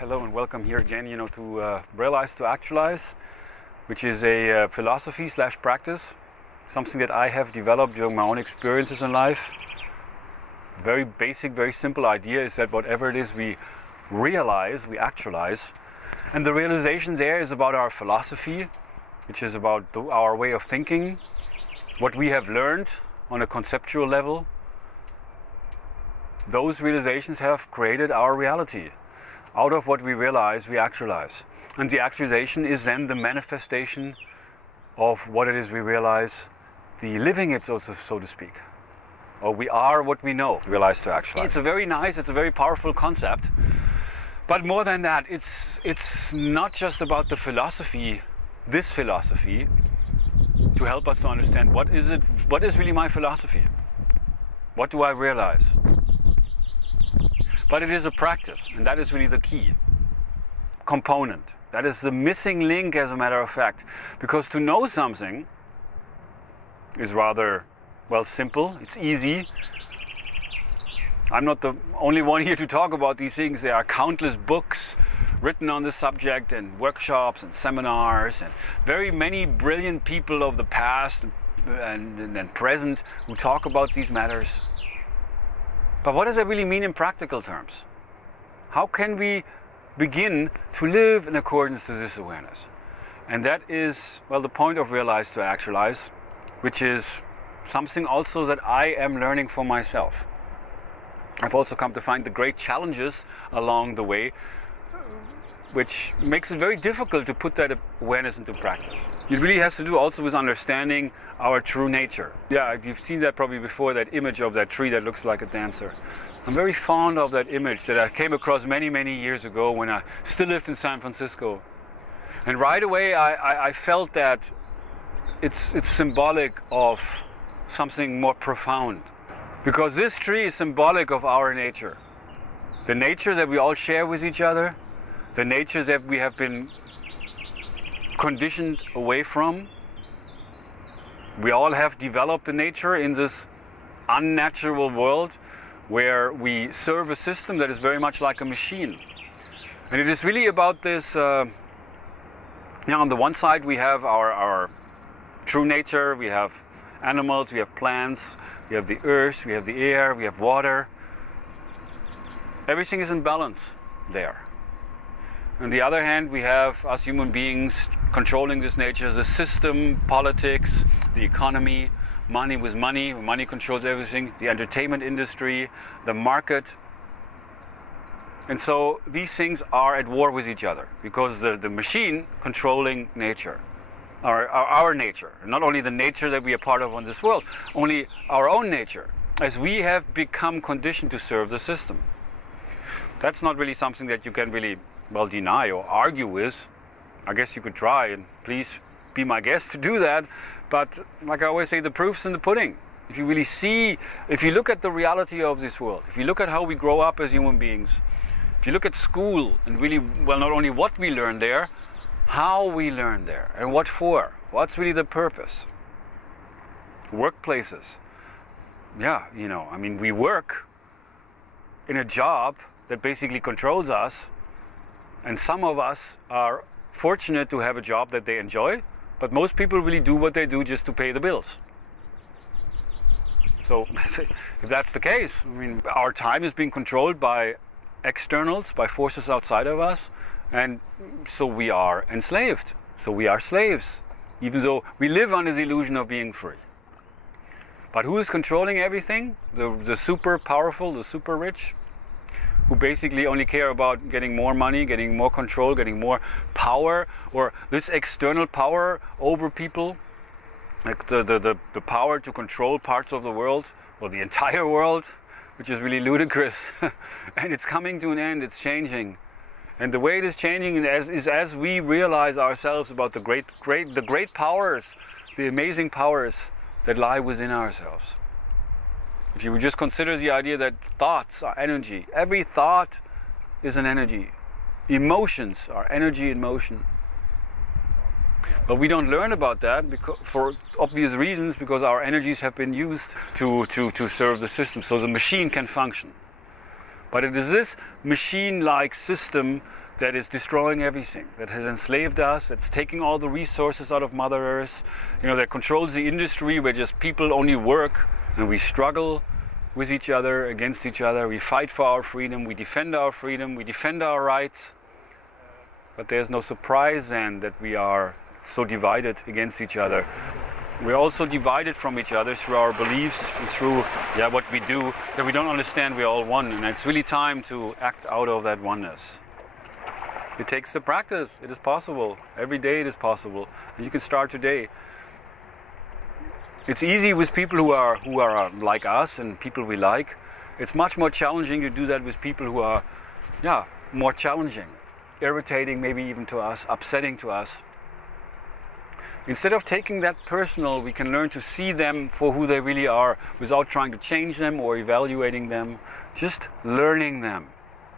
Hello and welcome here again, to Realize to Actualize, which is a philosophy / practice, something that I have developed during my own experiences in life. Very basic, very simple idea is that whatever it is we realize, we actualize. And the realization there is about our philosophy, which is about our way of thinking, what we have learned on a conceptual level. Those realizations have created our reality. Out of what we realize, we actualize. And the actualization is then the manifestation of what it is we realize, the living it, so to speak. Or we are what we know, realize to actualize. It's a very nice, it's a very powerful concept. But more than that, it's not just about the philosophy, this philosophy, to help us to understand what is really my philosophy? What do I realize? But it is a practice, and that is really the key component. That is the missing link, as a matter of fact. Because to know something is rather, simple. It's easy. I'm not the only one here to talk about these things. There are countless books written on the subject, and workshops and seminars, and very many brilliant people of the past and present who talk about these matters. But what does that really mean in practical terms? How can we begin to live in accordance to this awareness? And that is, the point of Realize to Actualize, which is something also that I am learning for myself. I've also come to find the great challenges along the way, which makes it very difficult to put that awareness into practice. It really has to do also with understanding our true nature. Yeah, you've seen that probably before, that image of that tree that looks like a dancer. I'm very fond of that image that I came across many, many years ago when I still lived in San Francisco. And right away I felt that it's symbolic of something more profound. Because this tree is symbolic of our nature. The nature that we all share with each other, the nature that we have been conditioned away from. We all have developed a nature in this unnatural world where we serve a system that is very much like a machine. And it is really about this, on the one side we have our true nature, we have animals, we have plants, we have the earth, we have the air, we have water. Everything is in balance there. On the other hand, we have us human beings controlling this nature, the system, politics, the economy, money with money. Money controls everything, the entertainment industry, the market. And so these things are at war with each other because the machine controlling nature, our nature, not only the nature that we are part of on this world, only our own nature, as we have become conditioned to serve the system. That's not really something that you can really deny or argue with. I guess you could try, and please be my guest to do that. But like I always say, the proof's in the pudding. If you really see, if you look at the reality of this world, if you look at how we grow up as human beings, if you look at school and really, not only what we learn there, how we learn there, and what for, what's really the purpose. Workplaces. We work in a job that basically controls us. And some of us are fortunate to have a job that they enjoy, but most people really do what they do just to pay the bills. So if that's the case, our time is being controlled by externals, by forces outside of us, and so we are enslaved. So we are slaves, even though we live under the illusion of being free. But who is controlling everything? The super powerful, the super rich? Who basically only care about getting more money, getting more control, getting more power, or this external power over people, like the power to control parts of the world, or the entire world, which is really ludicrous. And it's coming to an end, it's changing. And the way it is changing is as we realize ourselves about the great powers, the amazing powers that lie within ourselves. If you would just consider the idea that thoughts are energy. Every thought is an energy. Emotions are energy in motion. But we don't learn about that for obvious reasons, because our energies have been used to serve the system, so the machine can function. But it is this machine-like system that is destroying everything, that has enslaved us, that's taking all the resources out of Mother Earth, that controls the industry where just people only work and we struggle with each other, against each other, we fight for our freedom, we defend our rights. But there's no surprise then that we are so divided against each other. We're also divided from each other through our beliefs, through what we do, that we don't understand we're all one. And it's really time to act out of that oneness. It takes the practice. It is possible. Every day it is possible. And you can start today. It's easy with people who are like us and people we like. It's much more challenging to do that with people who are more challenging, irritating maybe even to us, upsetting to us. Instead of taking that personal, we can learn to see them for who they really are without trying to change them or evaluating them, just learning them,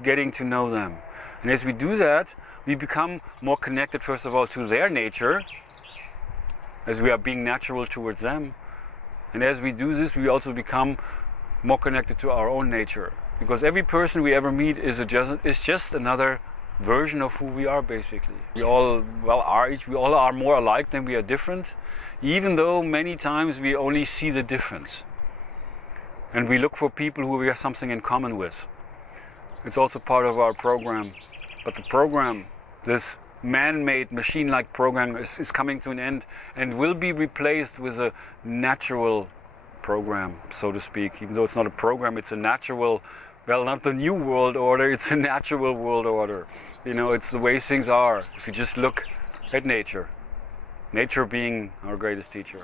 getting to know them. And as we do that, we become more connected, first of all, to their nature, as we are being natural towards them. And as we do this, we also become more connected to our own nature. Because every person we ever meet is just another version of who we are, basically. We all are more alike than we are different, even though many times we only see the difference. And we look for people who we have something in common with. It's also part of our program. But the program, this man-made, machine-like program is coming to an end and will be replaced with a natural program, so to speak. Even though it's not a program, it's a natural, not the new world order, it's a natural world order. It's the way things are. If you just look at nature being our greatest teacher.